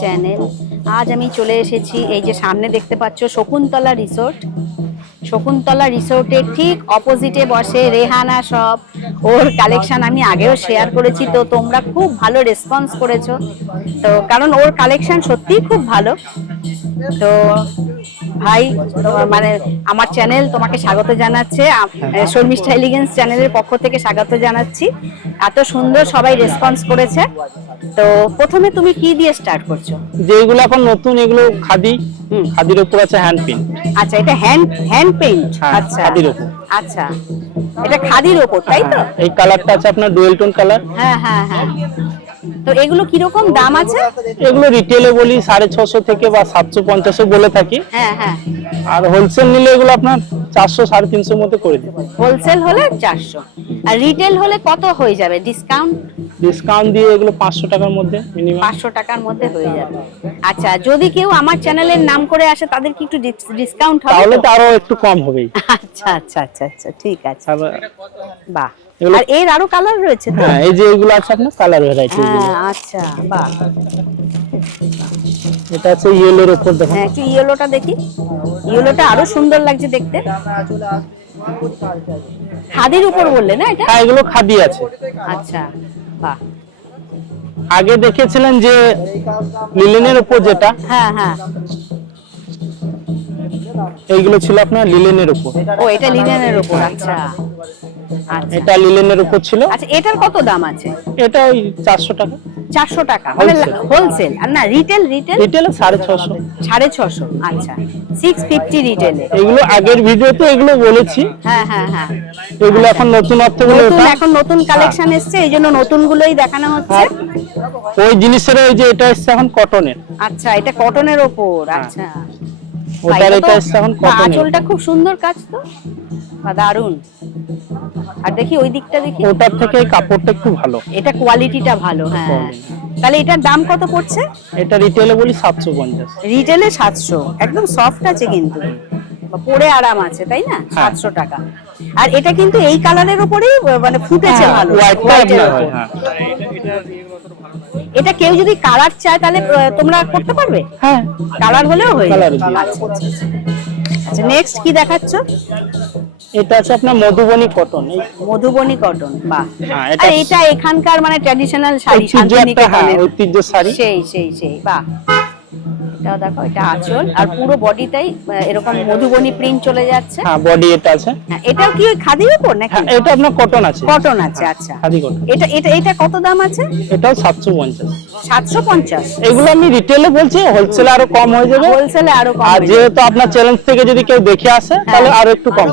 Channel আজ আমি চলে এসেছি, এই যে সামনে দেখতে পাচ্ছ শকুন্তলা রিসোর্ট শকুন্তলা রিসোর্টের ঠিক অপোজিটে বসে রেহানা সব ওর কালেকশন আমি আগেও শেয়ার করেছি, তো তোমরা খুব ভালো রেসপন্স করেছ। তো কারণ ওর কালেকশন সত্যিই খুব ভালো। তো ভাই মানে আমার চ্যানেল তোমাকে স্বাগত জানাচ্ছে। শর্মিষ্ঠা এলিগেন্স চ্যানেলের পক্ষ থেকে স্বাগত জানাচ্ছি। এত সুন্দর সবাই রেসপন্স করেছে। তো প্রথমে তুমি কি দিয়ে স্টার্ট করছ? যেগুলো এখন নতুন এগুলো খাদি। খাদির উপর আছে হ্যান্ড প্রিন্ট আচ্ছা এটা হ্যান্ড হ্যান্ড পেইন্ট হ্যাঁ, আচ্ছা। খাদির ওপর। আচ্ছা। এটা খাদির ওপর তাই তো? এই কালারটা আছে আপনার ডুয়েল টোন কালার হ্যাঁ হ্যাঁ হ্যাঁ। তো এগুলো কীরকম দাম আছে? এগুলো রিটেলে বলি সাড়ে ছশো থেকে বা সাতশো পঞ্চাশও বলে থাকি। হ্যাঁ হ্যাঁ। আর হোলসেল নিলে এগুলো আপনার চারশো সাড়ে তিনশোর মধ্যে করে দিই হোলসেল হলে চারশো। আর রিটেল হলে কত হয়ে যাবে? ডিসকাউন্ট ডিসকাউন্ট দিয়ে এগুলো পাঁচশো টাকার মধ্যে মিনিমাম পাঁচশো টাকার মধ্যে হয়ে যাবে। আচ্ছা যদি কেউ আমার চ্যানেলের নাম করে আসে তাদের কি একটু ডিসকাউন্ট হবে তাহলে তো? আরও একটু কম হবেই। আচ্ছা আচ্ছা আচ্ছা আচ্ছা ঠিক আছে। বাহ। আর এর আরও কালার রয়েছে তো? হ্যাঁ এই যে এগুলো আছে আপনার কালার ভ্যারাইটি হ্যাঁ আচ্ছা বাহ। এটা আছে ইয়েলোর উপর দেখুন হ্যাঁ একটু ইয়েলোটা দেখি। ইয়েলোটা আরও সুন্দর লাগছে দেখতে। খাদির উপর বললে না এটা? হ্যাঁ এগুলো খাদি আছে। আচ্ছা বাহ। আগে দেখেছিলেন যে লিলেনের উপর যেটা হ্যাঁ হ্যাঁ। এইগুলো ছিল আপনার লিলেনের উপর। ও এটা লিনেনের উপর আচ্ছা। এটা লিলেনের উপর ছিল। আচ্ছা এটার কত দাম আছে? এটা ওই চারশো টাকা। চারশো টাকা। মানে হোলসেল আর না রিটেল রিটেল রিটেলে সাড়ে ছশো। সাড়ে ছশো আচ্ছা। সিক্স ফিফটি রিটেলে এগুলো আগের ভিডিওতে এগুলো বলেছি। হ্যাঁ হ্যাঁ হ্যাঁ। এগুলো এখন নতুন অর্থগুলো নতুন এখন নতুন কালেকশন এসছে এই জন্য নতুন গুলোই দেখানো হচ্ছে। ওই জিনিসের ওই যে এটা এসছে এখন কটনের আচ্ছা এটা কটনের ওপর আচ্ছা। ওটার এটা এসছে এখন কটনের আঁচলটা খুব সুন্দর কাজ তো। দারুণ আর দেখি ওই দিকটা দেখি। ওটার থেকে কাপড়টা একটু ভালো। এটা কোয়ালিটিটা ভালো হ্যাঁ। তাহলে এটার দাম কত পড়ছে? এটা রিটেলে বলি সাতশো পঞ্চাশ। রিটেলে সাতশো। একদম সফট আছে কিন্তু। পরে আরাম আছে তাই না? হ্যাঁ। সাতশো টাকা। আর এটা কিন্তু এই কালারের ওপরেই মানে ফুটেছে ভালো। হয়, হ্যাঁ। এটা কেউ যদি কালার চায় তাহলে তোমরা করতে পারবে? হ্যাঁ। কালার হলেও হয়ে যাবে। আচ্ছা নেক্সট কি দেখাচ্ছ? এটা আছে আপনার মধুবনী কটন মধুবনী কটন বাহ। হ্যাঁ, এটা- আর এটা এখানকার মানে ট্র্যাডিশনাল শাড়ি একটা হ্যাঁ শান্তিনিকেতনের ঐতিহ্য শাড়ি। সেই সেই সেই বাহ। এটাও দেখো এটা আঁচল আর পুরো বডিটাই এরকম মধুবনী প্রিন্ট চলে যাচ্ছে। হ্যাঁ বডি এটা আছে। হ্যাঁ, এটাও কি ওই খাদির উপর নাকি? হ্যাঁ এটা আপনার কটন আছে। কটন আছে আচ্ছা। খাদি কটন এটা এটা এটা কত দাম আছে? এটাও সাতশো পঞ্চাশ। সাতশো পঞ্চাশ। এগুলো আমি রিটেলে বলছি হোলসেলে আরও কম হয়ে যাবে। হোলসেলে আরও কম আর যেহেতু আপনার চ্যালেঞ্জ থেকে যদি কেউ দেখে আসে তাহলে আরও একটু কম।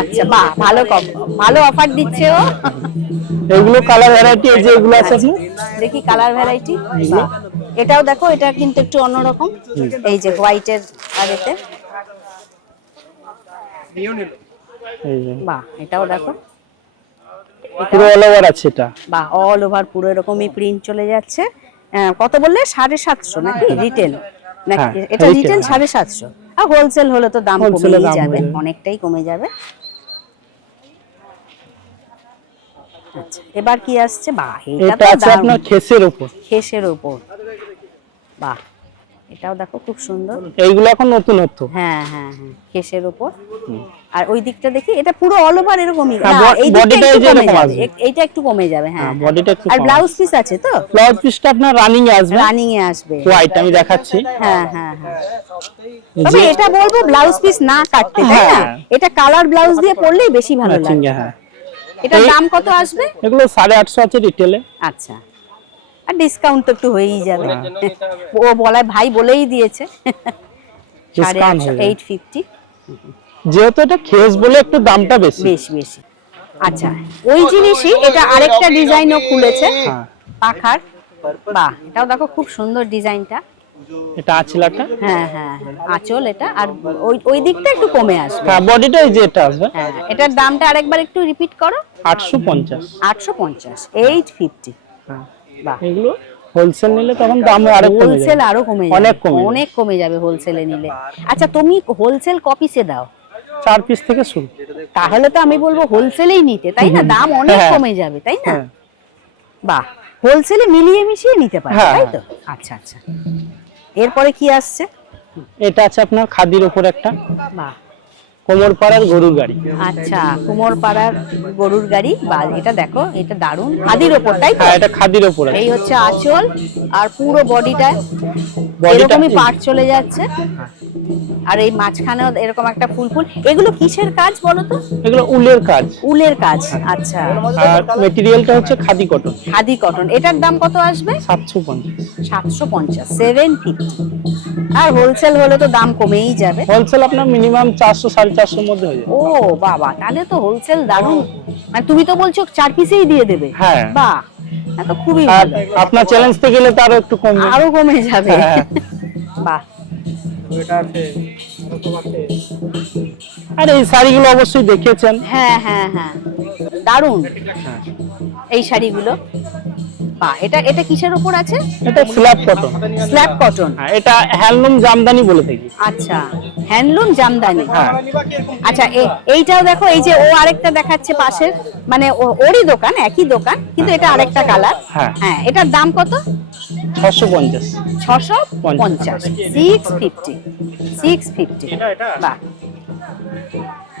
আচ্ছা বাহ ভালো কম ভালো অফার দিচ্ছে ও। এগুলো কালার ভ্যারাইটি এই যে এগুলো আছে আপনার? দেখি কালার ভ্যারাইটি এটাও দেখো এটা কিন্তু একটু অন্যরকম। এই যে হোয়াইটের আগেতে। এই যে। বাহ এটাও দেখো। পুরো অল ওভার আছে এটা। বাহ অল ওভার পুরো এরকমই প্রিন্ট চলে যাচ্ছে। আহ, কত বললে? সাড়ে সাতশো নাকি? রিটেল নাকি? হ্যাঁ, এটা রিটেল হ্যাঁ। সাড়ে সাতশো। আর হোলসেল হলে তো দাম হয়ে যাবে। অনেকটাই কমে যাবে আচ্ছা এবার কি আসছে? বাহ এটা আছে আপনার খেসের উপর। খেসের ওপর বাহ এটাও দেখো খুব সুন্দর। এইগুলো এখন হ্যাঁ হ্যাঁ হ্যাঁ কেশের ওপর আর ওই দিকটা দেখি এটা পুরো অল ওভার এরকমই। হ্যাঁ, এই কমে এরকম যাবে। আসবে। এইটা একটু কমে যাবে হ্যাঁ হ্যাঁ, হ্যাঁ। একটু আর ব্লাউজ পিস আছে তো? ব্লাউজ পিসটা আপনার রানিং এ আসবে। রানিং এ আসবে। হোয়াইট আমি দেখাচ্ছি। হ্যাঁ হ্যাঁ হ্যাঁ। তবে এটা বলব ব্লাউজ পিস না কাটতে তাই না? হ্যাঁ। এটা কালার ব্লাউজ দিয়ে পরলেই বেশি ভালো লাগে। হ্যাঁ। এটার দাম কত আসবে? এগুলো সাড়ে আটশো আছে রিটেলে আচ্ছা। আর ডিসকাউন্ট তো একটু হয়েই যাবে। হ্যাঁ। ও বলায় ভাই বলেই দিয়েছে। সাড়ে Discount আটশো এইট ফিফটি যেহেতু এটা খেস বলে একটু দামটা বেশি। বেশ বেশি। আচ্ছা ওই জিনিসই এটা আরেকটা ডিজাইনও খুলেছে। হ্যাঁ। পাখার। বাহ এটাও দেখো খুব সুন্দর ডিজাইনটা এটা আছিলাটা হ্যাঁ হ্যাঁ হ্যাঁ আঁচল এটা আর ওই ওই দিকটা একটু কমে আসবে। হ্যাঁ বডিটা এই যে এটা আসবে। হ্যাঁ এটার দামটা আরেকবার একটু রিপিট করো। আটশো পঞ্চাশ। আটশো পঞ্চাশ এইট ফিফটি হ্যাঁ। বাহ। এগুলো হোলসেল নিলে তখন দাম আরও কমে হোলসেল যাবে আরও কমে যাবে। অনেক কমে অনেক কমে যাবে হোলসেলে নিলে। আচ্ছা তুমি হোলসেল কপিসে দাও? চার পিস থেকে শুরু। তাহলে তো আমি বলব হোলসেলেই নিতে তাই না? দাম অনেক হ্যাঁ। কমে যাবে তাই না? হ্যাঁ। বাহ। হোলসেলে মিলিয়ে মিশিয়ে নিতে পারবে হ্যাঁ। তাই তো? আচ্ছা আচ্ছা। এরপরে কি আসছে? এটা আছে আপনার খাদির উপর একটা। বাহ। কোমর পাড়ার গরুর গাড়ি। আচ্ছা কুমোর পাড়ার গরুর গাড়ি বা এটা দেখো এটা দারুণ। খাদির ওপর তাই তো? হ্যাঁ এটা খাদির ওপর। এই হচ্ছে আঁচল আর পুরো বডিটা এরকমই পার্ট চলে যাচ্ছে। আর এই মাঝখানেও এরকম একটা ফুল ফুল। এগুলো কিসের কাজ বলো তো? এগুলো উলের কাজ। উলের কাজ আচ্ছা। আর মেটেরিয়ালটা হচ্ছে খাদি কটন খাদি কটন এটার দাম কত আসবে? সাতশো পঞ্চাশ। সাতশো পঞ্চাশ সেভেন ফিফটি আর হোলসেল হলে তো দাম কমেই যাবে। হোলসেল আপনার মিনিমাম চারশো সাড়ে চারশোর মধ্যে হয়ে যাবে। ও বাবা তাহলে তো হোলসেল দারুণ। মানে তুমি তো বলছো চার পিসেই দিয়ে দেবে। হ্যাঁ। বাহ তা তো খুবই ভালো। আপনার চ্যালেঞ্জতে গেলে তো আরও একটু কমবে। আরও কমে যাবে। হ্যাঁ। বাহ। আর এই শাড়িগুলো অবশ্যই দেখেছেন হ্যাঁ হ্যাঁ হ্যাঁ। দারুণ। এই শাড়িগুলো। বাহ এটা এটা কিসের উপর আছে? এটা স্ল্যাব কটন স্ল্যাব কটন হ্যাঁ এটা হ্যান্ডলুম জামদানি বলে থাকি। আচ্ছা হ্যান্ডলুম জামদানি। হ্যাঁ। আচ্ছা এ- এইটাও দেখো এই যে ও আরেকটা দেখাচ্ছে পাশের মানে ও- ওরই দোকান একই দোকান কিন্তু এটা আরেকটা কালার হ্যাঁ। হ্যাঁ এটার দাম কত? ছশো পঞ্চাশ। ছশো পঞ্চাশ। সিক্স ফিফটি সিক্স ফিফটি বাহ।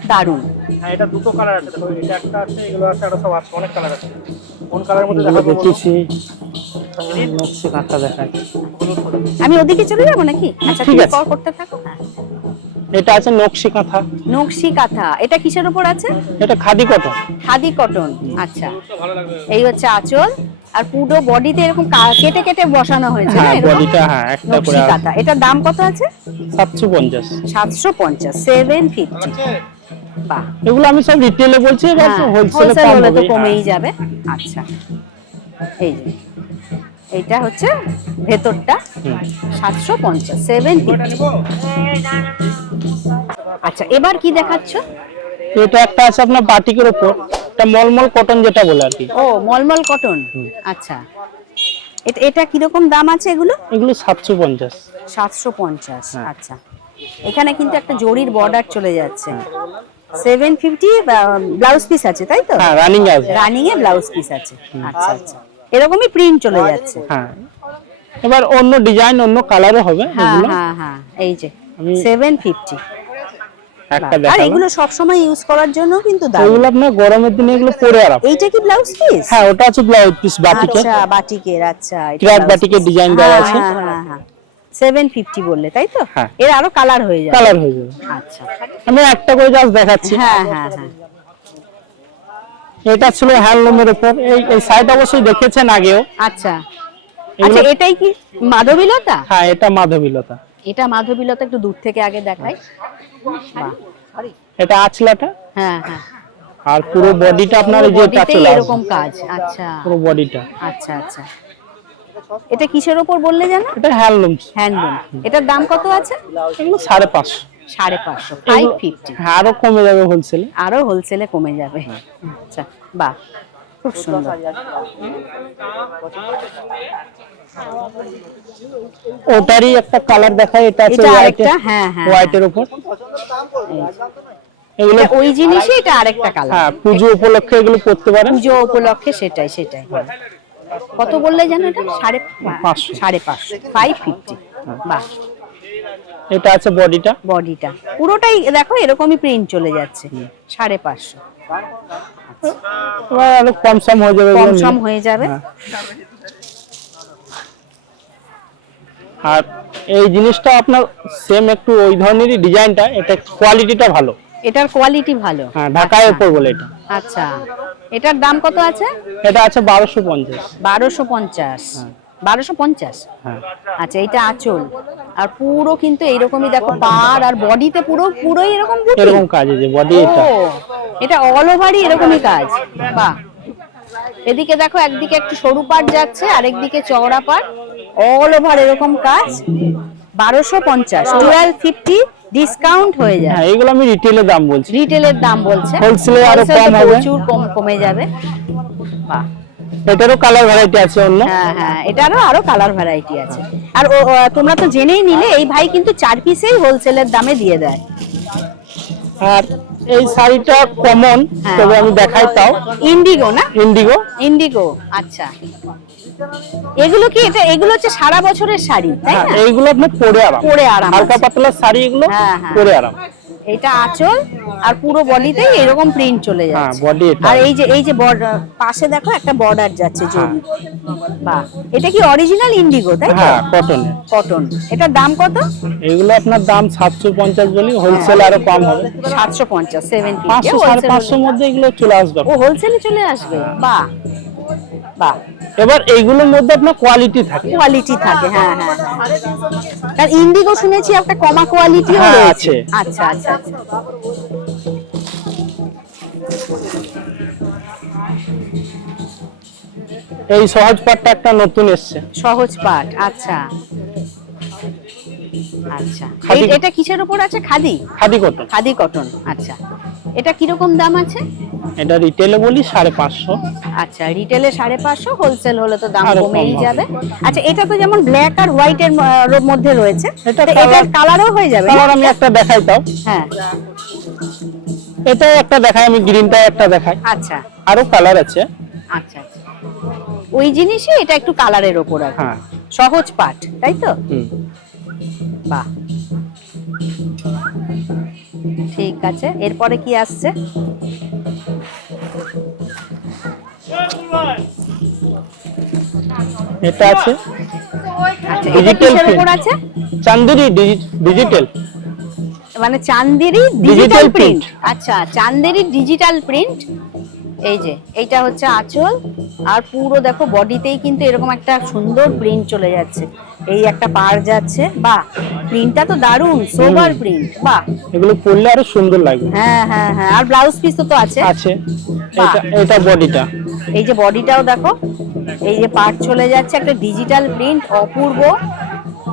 দারুণ। হ্যাঁ এটা দুটো কালার আছে। দেখো এটা একটা আছে এগুলো আছে আরও সব আছে অনেক কালার আছে। কোন কালারের মধ্যে দেখাবো নকশি দেখাচ্ছি আমি ওদিকে চলে যাব নাকি? আচ্ছা ঠিক তুমি আছে। করতে থাকো। হ্যাঁ। এটা আছে নকশি কাঁথা। নকশি কাঁথা। এটা কিসের উপর আছে? এটা খাদি কটন। খাদি কটন আচ্ছা। এই হচ্ছে আঁচল। আর পুরো বডিতে এরকম কা- কেটে কেটে বসানো হয়েছে হ্যাঁ বডিটা হ্যাঁ একটা করে। কাঁথা। এটার দাম কত আছে? সাতশো পঞ্চাশ। সাতশো পঞ্চাশ সেভেন ফিফটি বাহ এগুলো আমি সব রিটেলে বলছি এবার হ্যাঁ হোলসেলে কম হলে তো হবে কমেই যাবে। আচ্ছা। এই যে এইটা হচ্ছে ভেতরটা সাতশো পঞ্চাশ সেভেন আচ্ছা এবার কি দেখাচ্ছ? এটা একটা আছে আপনার বাটিকের উপর এটা মলমল কটন যেটা বলে আর কি। ও মলমল কটন আচ্ছা। এটা এটা কীরকম দাম আছে এগুলো? এগুলো সাতশো পঞ্চাশ। সাতশো পঞ্চাশ হ্যাঁ। আচ্ছা। এখানে কিন্তু একটা জরির বর্ডার চলে যাচ্ছে। সেভেন ফিফটি ব্লাউজ পিস আছে তাই তো? হ্যাঁ রানিং আছে। রানিং এ ব্লাউজ পিস আছে। আচ্ছা আচ্ছা। এরকমই প্রিন্ট চলে যাচ্ছে। হ্যাঁ। এবার অন্য ডিজাইন অন্য কালারও হবে হ্যাঁ এগুলো। হ্যাঁ হ্যাঁ এই যে আমি- সেভেন ফিফটি। একটা আর এগুলো সব সময় ইউজ করার জন্য কিন্তু দারুণ এগুলো আপনার গরমের দিনে এগুলো পরে আরাম এইটা কি ব্লাউজ পিস হ্যাঁ ওটা আছে ব্লাউজ পিস বাটিকে আচ্ছা বাটিকের আচ্ছা এটা বাটিকের ডিজাইন দেওয়া হ্যাঁ, আছে। হ্যাঁ হ্যাঁ হ্যাঁ। সেভেন ফিফটি বললে তাই তো? হ্যাঁ। এর আরও কালার হয়ে যাবে। কালার হয়ে যাবে। আচ্ছা। আমি একটা করে জাস্ট দেখাচ্ছি। হ্যাঁ হ্যাঁ হ্যাঁ। এটা ছিল হ্যান্ডলুমের উপর। এই এই সাইড অবশ্যই দেখেছেন আগেও। আচ্ছা। আচ্ছা এটাই কি মাধবীলতা? হ্যাঁ এটা মাধবীলতা। এটা মাধবীলতা একটু দূর থেকে আগে দেখাই। এটা আঁচলাটা? হ্যাঁ হ্যাঁ। আর পুরো বডিটা আপনার এই যে চলে এরকম কাজ আচ্ছা। পুরো বডিটা আচ্ছা আচ্ছা। এটা কিসের ওপর বললে জানো? এটা হ্যান্ডলুম। হ্যান্ডলুম। এটার দাম কত আছে? এগুলো সাড়ে পাঁচশো। সাড়ে পাঁচশো ফাইভ ফিফটি হ্যাঁ আরও কমে যাবে হোলসেলে আরও হোলসেলে কমে যাবে। আচ্ছা বাহ খুব সুন্দর। ওটারই একটা কালার দেখায় এটা আছে আরেকটা হ্যাঁ হ্যাঁ হোয়াইটের উপর। এগুলো ওই জিনিসই এটা আরেকটা কালার হ্যাঁ পুজো উপলক্ষে এগুলো পড়তে পারেন। পুজো উপলক্ষে সেটাই সেটাই কত বললে জানো এটা? সাড়ে পাঁচশো। সাড়ে পাঁচশো। ফাইভ ফিফটি বাহ। এটা আছে বডিটা? বডিটা। পুরোটাই দেখো এরকমই প্রিন্ট চলে যাচ্ছে। সাড়ে পাঁচশো। কম সম হয়ে যাবে কম সম হয়ে যাবে। হ্যাঁ। আর এই জিনিসটা আপনার সেম একটু ওই ধরনেরই ডিজাইনটা এটা কোয়ালিটিটা ভালো। এটার কোয়ালিটি ভালো। হ্যাঁ ঢাকায় উপর বলে এটা। আচ্ছা। এটার দাম কত আছে? এটা আছে বারোশো পঞ্চাশ। বারোশো পঞ্চাশ। বারোশো পঞ্চাশ? হ্যাঁ। আচ্ছা এটা আঁচল। আর পুরো কিন্তু এইরকমই দেখো পার আর বডিতে পুরো পুরোই এরকম এরকম কাজ আছে বডি এটা। এটা অল ওভারই এরকমই কাজ। বাহ। এদিকে দেখো একদিকে একটু সরু পাট যাচ্ছে আরেকদিকে চওড়া পাট অল ওভার এরকম কাজ। বারোশো পঞ্চাশ। টুয়েলভ ফিফটি ডিসকাউন্ট হয়ে যায়। হ্যাঁ এগুলো আমি রিটেলের দাম বলছি। রিটেলের দাম বলছে। হোলসেলে আরও কম হবে। প্রচুর কম কমে যাবে। বাহ। এটারও কালার ভ্যারাইটি আছে অন্য। হ্যাঁ হ্যাঁ এটারও আরও কালার ভ্যারাইটি আছে। আর তোমরা তো জেনেই নিলে এই ভাই কিন্তু চার পিসেই হোলসেলের দামে দিয়ে দেয়। আর এই শাড়িটা কমন এবং তবে আমি দেখাই তাও। ইন্ডিগো না? ইন্ডিগো ইন্ডিগো আচ্ছা। এগুলো কি এটা এগুলো হচ্ছে সারা বছরের শাড়ি তাই হ্যাঁ না? এইগুলো আপনি পরে আরাম। পরে আরাম হালকা পাতলা শাড়ি এগুলো হ্যাঁ, হ্যাঁ। পরে আরাম। এটা আঁচল আর পুরো বডিতেই এরকম প্রিন্ট চলে হ্যাঁ যাচ্ছে। বডি আর এই যে এই যে বর্ডার পাশে দেখো একটা বর্ডার যাচ্ছে জরি বাহ। এটা কি অরিজিনাল ইন্ডিগো তাই হ্যাঁ কটনের কটন এটার দাম কত? এগুলো আপনার দাম সাতশো পঞ্চাশ বলি হোলসেল আরও কম হবে। সাতশো পঞ্চাশ সেভেন পাঁচশো সাড়ে পাঁচশোর মধ্যে এগুলো চলে আসবে। ও হোলসেলে চলে আসবে? বাহ। বাহ এবার এইগুলোর মধ্যে আপনার কোয়ালিটি থাকে। কোয়ালিটি থাকে হ্যাঁ হ্যাঁ হ্যাঁ। কারণ ইন্ডিগো শুনেছি একটা কমা কোয়ালিটিও হ্যাঁ, আছে। আচ্ছা আচ্ছা। আচ্ছা এই সহজ পাটটা একটা নতুন এসছে। সহজ পাট আচ্ছা। আচ্ছা। এটা কিসের উপর আছে? খাদি? খাদি কটন। খাদি কটন আচ্ছা। এটা কীরকম দাম আছে? এটা রিটেলে বলি সাড়ে পাঁচশো। আচ্ছা রিটেলে সাড়ে পাঁচশো হোলসেল হলে তো দাম কমেই যাবে। আচ্ছা এটা তো যেমন ব্ল্যাক আর হোয়াইট এর মধ্যে রয়েছে। এটা এটার কালারও হয়ে যাবে কালার আমি একটা দেখাই তাও হ্যাঁ। এটাই একটা দেখাই আমি গ্রিনটা একটা দেখাই। আচ্ছা। আরও কালার আছে। আচ্ছা আচ্ছা। ওই জিনিসই এটা একটু কালারের ওপর আছে হ্যাঁ। সহজ পাট তাই তো? হুম। বাহ। আছে। এরপরে কি আসছে? এটা আছে। আচ্ছা কিসের print. উপর আছে? চান্দেরি ডিজিটাল মানে চান্দেরি ডিজিটাল প্রিন্ট আচ্ছা চান্দেরি ডিজিটাল প্রিন্ট এই যে এইটা হচ্ছে আঁচল। আর পুরো দেখো বডিতেই কিন্তু এরকম একটা সুন্দর প্রিন্ট চলে যাচ্ছে। এই একটা পার যাচ্ছে। বাহ প্রিন্টটা তো দারুণ সোবার প্রিন্ট বাহ। এগুলো পরলে আরও সুন্দর লাগবে। হ্যাঁ হ্যাঁ হ্যাঁ আর ব্লাউজ পিসও তো আছে। আছে। এটা এটা বডিটা এই যে বডিটাও দেখো এই যে পার চলে যাচ্ছে একটা ডিজিটাল প্রিন্ট অপূর্ব।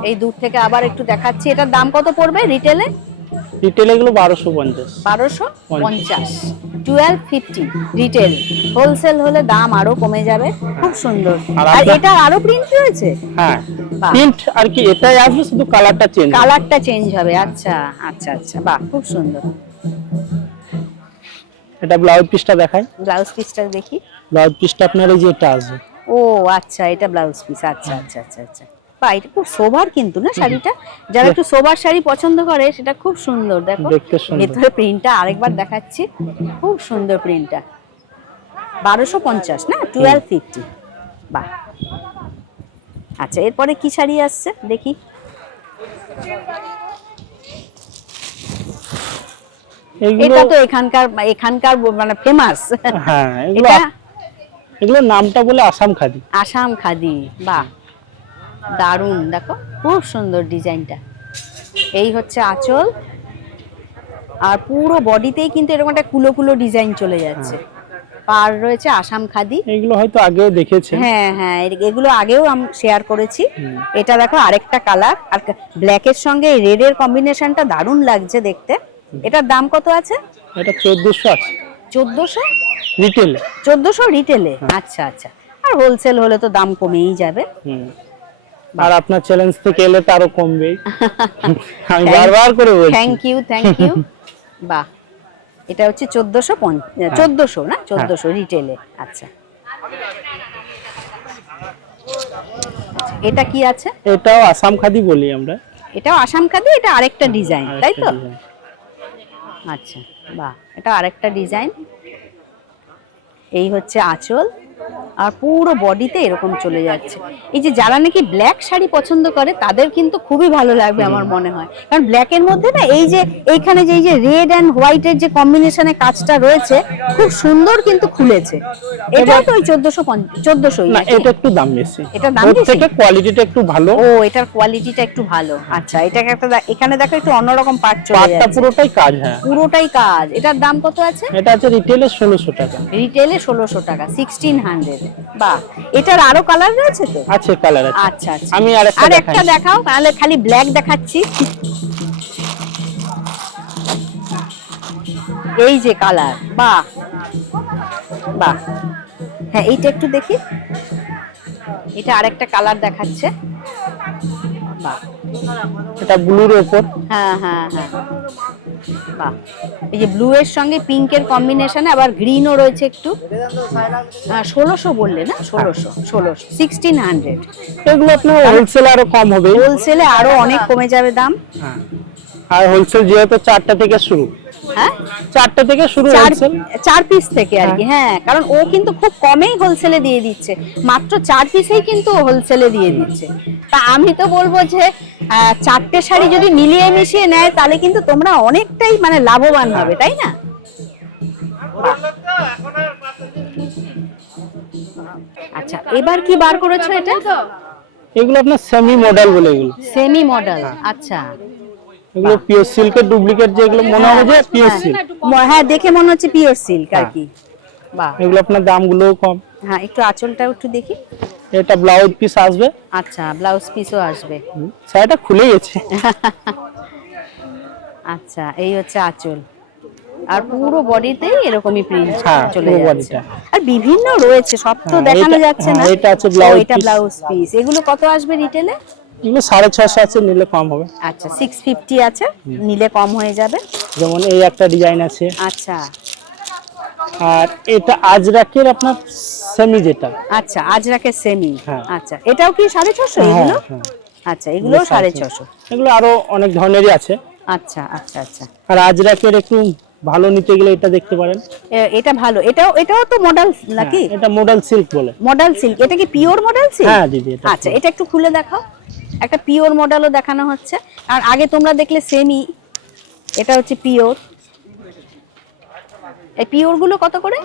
এই দূর থেকে আবার একটু দেখাচ্ছি। এটার দাম কত পড়বে রিটেলে রিটেলে এগুলো বারোশো পঞ্চাশ। বারোশো পঞ্চাশ। টুয়েলভ ফিফটি রিটেল হোলসেল হলে দাম আরও কমে যাবে। খুব সুন্দর। আর এটা আরও প্রিন্ট রয়েছে হ্যাঁ। প্রিন্ট আর কি এটাই আসবে শুধু কালারটা চেঞ্জ কালারটা চেঞ্জ হবে। আচ্ছা আচ্ছা আচ্ছা। বাহ খুব সুন্দর। এটা ব্লাউজ পিসটা দেখাই। ব্লাউজ পিসটা দেখি। ব্লাউজ পিসটা আপনার এই যে এটা আসবে। ও আচ্ছা এটা ব্লাউজ পিস আচ্ছা আচ্ছা আচ্ছা আচ্ছা। বা এটা খুব সোবার কিন্তু না শাড়িটা? যারা একটু সোবার শাড়ি পছন্দ করে সেটা খুব সুন্দর দেখো। ভেতরে প্রিন্টটা আরেকবার দেখাচ্ছি। খুব সুন্দর প্রিন্টটা বারোশো পঞ্চাশ না? টুয়েলভ ফিফটি বাহ। আচ্ছা এরপরে কি শাড়ি আসছে? দেখি। এটা তো এখানকার এখানকার মানে ফেমাস হ্যাঁ এগুলো নামটা বলে আসাম খাদি। আসাম খাদি বাহ। দারুণ দেখো খুব সুন্দর ডিজাইনটা। এই হচ্ছে আঁচল। আর পুরো বডিতেই কিন্তু এরকম একটা কুলো কুলো ডিজাইন চলে যাচ্ছে। পার রয়েছে আসাম খাদি। এগুলো হয়তো আগেও দেখেছেন। হ্যাঁ হ্যাঁ এগুলো আগেও আমি শেয়ার করেছি। এটা দেখো আরেকটা কালার আর ব্ল্যাকের সঙ্গে রেড এর কম্বিনেশনটা দারুণ লাগছে দেখতে। এটার দাম কত আছে? এটা চোদ্দশো আছে। চোদ্দশো? রিটেলে চোদ্দশো রিটেলে আচ্ছা আচ্ছা। আর হোলসেল হলে তো দাম কমেই যাবে। হুম। আর আপনার চ্যালেঞ্জ থেকে এলে তো আরও কমবেই আমি বারবার করে বলছি। থ্যাংক ইউ থ্যাংক ইউ বাহ। এটা হচ্ছে চোদ্দশো চোদ্দশো না? চোদ্দশো রিটেলে আচ্ছা। এটা কি আছে? এটাও আসাম খাদি বলি আমরা। এটাও আসাম খাদি এটা আরেকটা ডিজাইন তাই তো? আচ্ছা বাহ। এটা আরেকটা ডিজাইন এই হচ্ছে আঁচল। আর পুরো বডিতে এরকম চলে যাচ্ছে। এই যে যারা নাকি ব্ল্যাক শাড়ি পছন্দ করে তাদের কিন্তু খুবই ভালো লাগবে আমার মনে হয়। কারণ ব্ল্যাক এর মধ্যে না এই যে এইখানে যে এই যে রেড অ্যান্ড হোয়াইট এর যে কম্বিনেশনে কাজটা রয়েছে খুব সুন্দর কিন্তু খুলেছে। এটা তো ওই চোদ্দশো চোদ্দশো না এটা একটু দাম বেশি। এটার দাম বেশি? থেকে কোয়ালিটিটা একটু ভালো। ও এটার কোয়ালিটিটা একটু ভালো। আচ্ছা এটাকে একটা এখানে দেখো একটু অন্যরকম পার্ট চলে পাটটা যাচ্ছে। পুরোটাই কাজ হ্যাঁ। পুরোটাই কাজ। এটার দাম কত আছে? এটা আছে রিটেলে ষোলোশো টাকা। রিটেলে ষোলোশো টাকা সিক্সটিন হান্ড্রেড বাহ এটার আরও কালার রয়েছে তো? আছে কালার আছে। আচ্ছা আচ্ছা। আমি আরেকটা আর একটা দেখাও তাহলে খালি ব্ল্যাক দেখাচ্ছি। এই যে কালার বাহ বাহ। হ্যাঁ এইটা একটু দেখি। এটা আরেকটা কালার দেখাচ্ছে। বাহ। এটা ব্লুর ওপর হ্যাঁ হ্যাঁ হ্যাঁ। বাহ এই যে ব্লু এর সঙ্গে পিঙ্কের কম্বিনেশনে আবার গ্রিনও রয়েছে একটু। ষোলোশো বললে না? ষোলোশো ষোলোশো সিক্সটিন হান্ড্রেড এগুলো আপনার হোলসেল আরও কম হবে। হোলসেলে আরও অনেক কমে যাবে দাম। হ্যাঁ। আর হোলসেল যেহেতু চারটা থেকে শুরু। হ্যাঁ? চারটা থেকে শুরু চার হোলসেল চার পিস থেকে আর কি হ্যাঁ। কারণ ও কিন্তু খুব কমেই হোলসেলে দিয়ে দিচ্ছে। মাত্র চার পিসেই কিন্তু হোলসেলে দিয়ে দিচ্ছে। তা আমি তো বলব যে চারটে শাড়ি যদি মিলিয়ে মিশিয়ে নেয় তাহলে কিন্তু তোমরা অনেকটাই মানে লাভবান হবে তাই না? আচ্ছা এবার কি বার করেছ এটা? এগুলো আপনার সেমি মডেল বলে এগুলো। সেমি মডেল আচ্ছা। এগুলো পিওর সিল্কের ডুপ্লিকেট যেগুলো মনে হবে যে পিওর সিল্ক ম- হ্যাঁ দেখে মনে হচ্ছে পিওর সিল্ক আর কি। বাহ। এগুলো আপনার দামগুলোও কম। হ্যাঁ একটু আঁচলটাও একটু দেখি। এটা ব্লাউজ পিস আসবে। আচ্ছা ব্লাউজ পিসও আসবে। শাড়িটা খুলে গেছে। আচ্ছা এই হচ্ছে আঁচল। আর পুরো বডিতেই এরকমই প্রিন্ট হ্যাঁ, চলে যাচ্ছে। আর বিভিন্ন রয়েছে সব তো হ্যাঁ, দেখানো যাচ্ছে না। হ্যাঁ, এটা আছে blouse এটা। ব্লাউজ পিস এগুলো কত আসবে রিটেলে এগুলো সাড়ে ছশো আছে নিলে কম হবে। আচ্ছা সিক্স ফিফটি আছে নিলে কম হয়ে যাবে। যেমন এই একটা ডিজাইন আছে। আচ্ছা। আর এটা আজরাকের আপনার সেমি যেটা। আচ্ছা আজরাকের সেমি। আচ্ছা এটাও কি সাড়ে ছশো এগুলো। আচ্ছা এগুলো সাড়ে ছশো এগুলো আরও অনেক ধরনেরই আছে। আচ্ছা আচ্ছা আচ্ছা। আর আজরাকের একটু ভালো নিতে গেলে এটা দেখতে পারেন। এটা ভালো। এটাও এটাও তো মডেল নাকি হ্যাঁ, এটা মডেল সিল্ক বলে। মডেল সিল্ক এটা কি পিওর মডেল সিল্ক হ্যাঁ দিদি এটা আচ্ছা এটা একটু খুলে দেখাও। একটা পিওর মডেলও দেখানো হচ্ছে। আর আগে তোমরা দেখলে সেমি এটা হচ্ছে পিওর এই পিওরগুলো কত করে?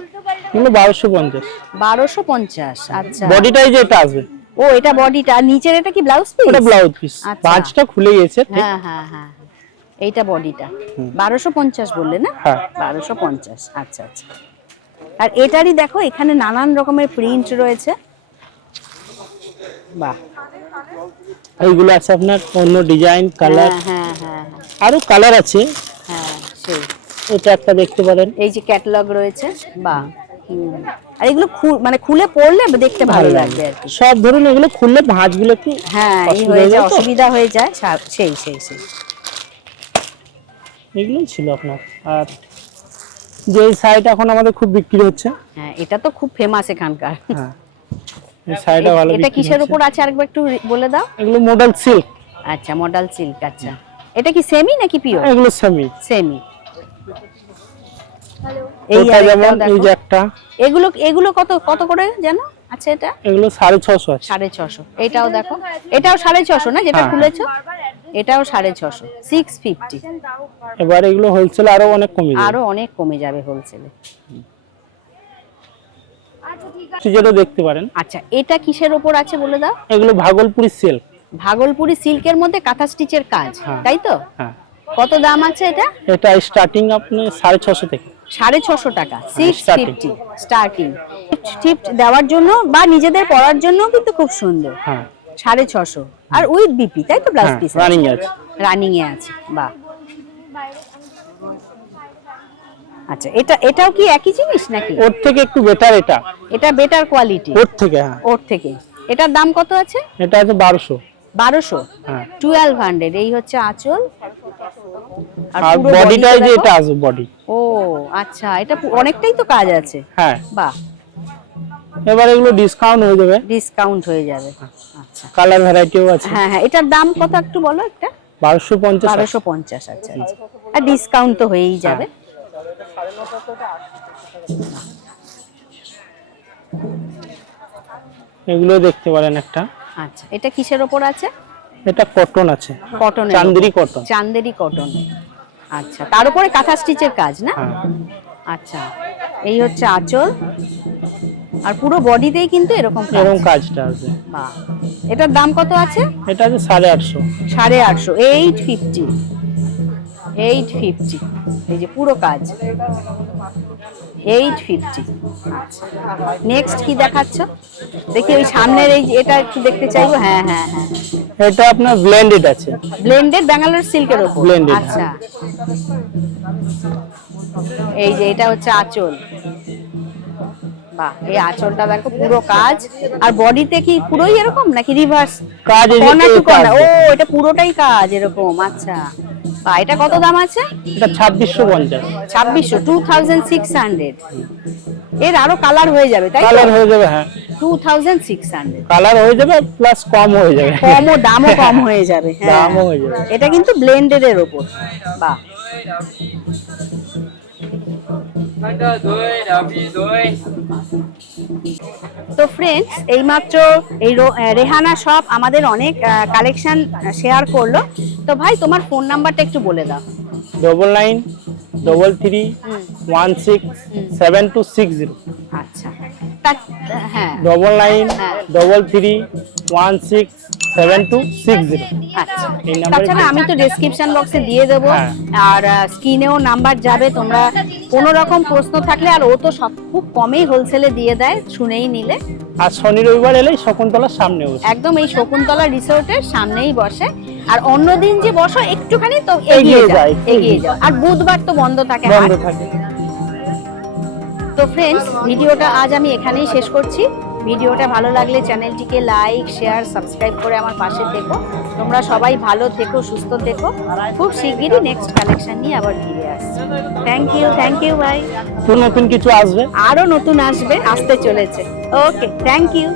এগুলো বারোশো পঞ্চাশ। বারোশো পঞ্চাশ আচ্ছা। বডিটাই যেটা আসবে। ও এটা বডিটা নিচের এটা কি ব্লাউজ পিস ওটা ব্লাউজ পিস। পাঁচটা খুলে গেছে ঠিক। হ্যাঁ হ্যাঁ হ্যাঁ। এইটা বডিটা। বারোশো পঞ্চাশ বললে না? হ্যাঁ। বারোশো পঞ্চাশ। আচ্ছা আচ্ছা। আর এটারই দেখো এখানে নানান রকমের প্রিন্ট রয়েছে। বাহ। এইগুলো আছে আপনার অন্য ডিজাইন কালার হ্যাঁ হ্যাঁ হ্যাঁ আরও কালার আছে। হ্যাঁ সেই। এটা একটা দেখতে পারেন। এই যে ক্যাটালগ রয়েছে বা আর এগুলো মানে খুলে পড়লে দেখতে ভালো লাগবে আর কি। সব ধরুন এগুলো খুললে ভাঁজগুলো একটু হ্যাঁ অসুবিধা হয়ে যায় সেই সেই সেই। এগুলোই ছিল আপনার। আর যে শাড়িটা এখন আমাদের খুব বিক্রি হচ্ছে। হ্যাঁ এটা তো খুব ফেমাস এখানকার। হ্যাঁ এই শাড়িটা ভালো এটা কিসের উপর আছে আরেকবার একটু বলে দাও? এগুলো মডেল সিল্ক আচ্ছা মডেল সিল্ক আচ্ছা। এটা কি সেমি নাকি পিওর এগুলো সেমি সেমি এই যেমন এই যে একটা। এগুলো এগুলো কত কত করে জানো? আচ্ছা এটা? এগুলো সাড়ে ছশো আছে। সাড়ে ছশো। এটাও দেখো। এটাও সাড়ে ছশো না যেটা হ্যাঁ। খুলেছো? এটাও সাড়ে ছশো। সিক্স ফিফটি এবার এগুলো হোলসেল আরও অনেক কমে যাবে। আরও অনেক কমে যাবে হোলসেলে যেটা দেখতে পারেন। আচ্ছা এটা কিসের ওপর আছে বলে দাও? এগুলো ভাগলপুরি সিল্ক ভাগলপুরি সিল্কের মধ্যে কাঁথা স্টিচের কাজ হ্যাঁ। তাই তো? হ্যাঁ। কত দাম আছে এটা? এটা স্টার্টিং আপনি সাড়ে ছশো থেকে। সাড়ে ছশো টাকা সিক্স ফিফটি স্টার্টিং দেওয়ার জন্য বা নিজেদের পড়ার জন্য কিন্তু খুব সুন্দর। হ্যাঁ। সাড়ে ছশো। আর উইথ বিপি তাই তো ব্লাউজ পিস রানিং আছে? রানিং এ আছে বাহ। আচ্ছা এটা এটাও কি একই জিনিস নাকি? ওর থেকে একটু বেটার এটা। এটা বেটার কোয়ালিটি ওর থেকে হ্যাঁ। ওর থেকে। এটার দাম কত আছে? এটা আছে বারোশো। বারোশো? হ্যাঁ। টুয়েলভ হান্ড্রেড এই হচ্ছে আঁচল। আর বডিটাই যে এটা আসবে বডি আচ্ছা এটা অনেকটাই তো কাজ আছে। হ্যাঁ। বাহ। এবার এগুলো ডিসকাউন্ট হয়ে যাবে। ডিসকাউন্ট হয়ে যাবে। আচ্ছা। কালার ভ্যারাইটিও আছে। হ্যাঁ হ্যাঁ এটার দাম কত একটু বলো একটা? বারোশো পঞ্চাশ আছে। বারোশো পঞ্চাশ আচ্ছা আচ্ছা। আর ডিসকাউন্ট তো হয়েই যাবে। এগুলো দেখতে পারেন একটা। আচ্ছা এটা কিসের ওপর আছে? এটা কটন আছে। Cotton Chanderi cotton Chanderi cotton আচ্ছা তার উপরে কাঁথা স্টিচের কাজ না? হ্যাঁ। আচ্ছা এই হচ্ছে আঁচল। আর পুরো বডিতেই কিন্তু এরকম। এরকম কাজটা আছে বাহ। এটার দাম কত আছে? এটা আছে সাড়ে আটশো। সাড়ে আটশো এইট ফিফটি। Eight fifty. এই যে পুরো কাজ। Eight fifty. আচ্ছা নেক্সট কি দেখাচ্ছ? দেখি ওই সামনের এই এটা একটু দেখতে চাইব? হ্যাঁ হ্যাঁ হ্যাঁ। এটা আপনার ব্লেন্ডেড আছে। ব্লেন্ডেড ব্যাঙ্গালোর সিল্কের ওপর Blended, আচ্ছা। এই যে এটা হচ্ছে আঁচল। বাহ এই আঁচলটা দেখো পুরো কাজ। আর বডিতে কি পুরোই এরকম নাকি রিভার্স কাজ। ও এটা পুরোটাই কাজ এরকম আচ্ছা। বা এটা কত দাম আছে? এটা ছাব্বিশশো পঞ্চাশ। ছাব্বিশশো টু থাউজেন্ড সিক্স হান্ড্রেড এর আরও কালার হয়ে যাবে তাই কালার হয়ে যাবে হ্যাঁ। Two thousand six hundred colour হয়ে যাবে প্লাস কম হয়ে যাবে। কমও দামও কম হয়ে যাবে হ্যাঁ। দামও হয়ে যাবে। এটা কিন্তু ব্লেন্ডেড এর ওপর বাহ। তো ফ্রেন্ডস এইমাত্র এই রেহানা সব আমাদের অনেক কালেকশন শেয়ার করল। তো ভাই, তোমার ফোন নাম্বারটা একটু বলে দাও। Double nine double three one six seven two six zero আচ্ছা। হ্যাঁ। Double nine. Double three one six seven two six zero আচ্ছা। তাছাড়া আমি তো ডেসক্রিপশন বক্সে দিয়ে দেবো। হ্যাঁ। আর স্ক্রিনেও নাম্বার যাবে। তোমরা কোনো রকম প্রশ্ন থাকলে আর ও তো সব খুব কমেই হোলসেলে দিয়ে দেয় শুনেই নিলে। আর শনি রবিবার এলেই শকুন্তলার সামনে একদম এই শকুন্তলা রিসোর্টের সামনেই বসে। আর অন্যদিন যে বসো একটুখানি তো এগিয়ে যায়, এগিয়ে যাও। আর বুধবার তো বন্ধ থাকে বন্ধ থাকে। তো ফ্রেন্ডস ভিডিওটা আজ আমি এখানেই শেষ করছি। ভিডিওটা ভালো লাগলে চ্যানেলটিকে লাইক শেয়ার সাবস্ক্রাইব করে আমার পাশে থেকো। তোমরা সবাই ভালো থেকো সুস্থ থেকো। খুব শিগগিরই নেক্সট কালেকশন নিয়ে আবার ফিরে আসছি। থ্যাংক ইউ থ্যাংক ইউ ভাই নতুন নতুন কিছু আসবে? আরও নতুন আসবে আসতে চলেছে। Okay thank you